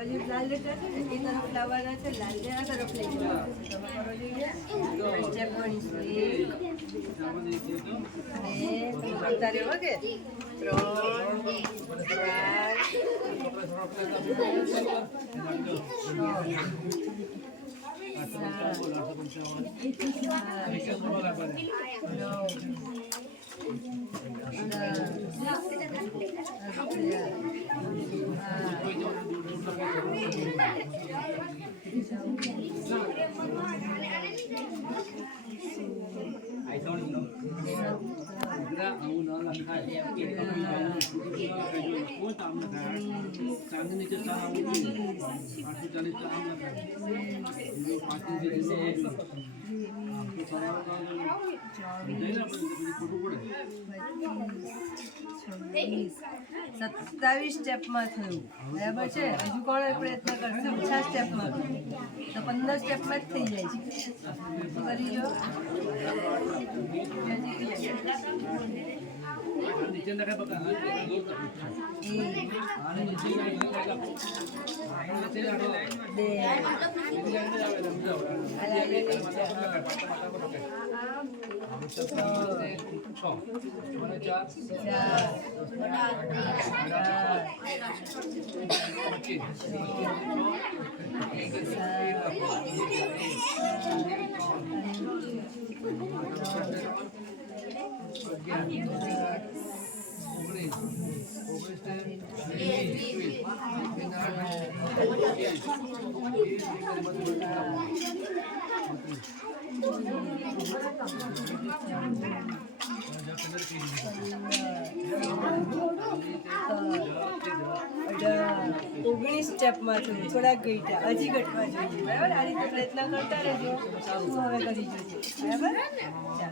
બાજુ લાલ લેટર છે ને એ તરફ લાવવાના છે, લાલ ને આ તરફ લઈ જવાના છે. તમે કરો જોઈએ સ્ટેપ ગણીશું 1 2 કરતા રહ્યો કે 3 27 સ્ટેપમાં થયું બરાબર છે. હજુ કોણ પ્રયત્ન કરશે ઓછા સ્ટેપમાં તો 15 સ્ટેપમાં જ થઈ જાય છે. શું કરી લો નીચે નખે બકા ઓગણીસ સ્ટેપમાં થયું. થોડાક ઘટ્યા, હજી ઘટવા જોઈએ બરાબર. આ રીતે પ્રયત્ન કરતા રહેજો. શું હવે કરી જોઈએ બરાબર.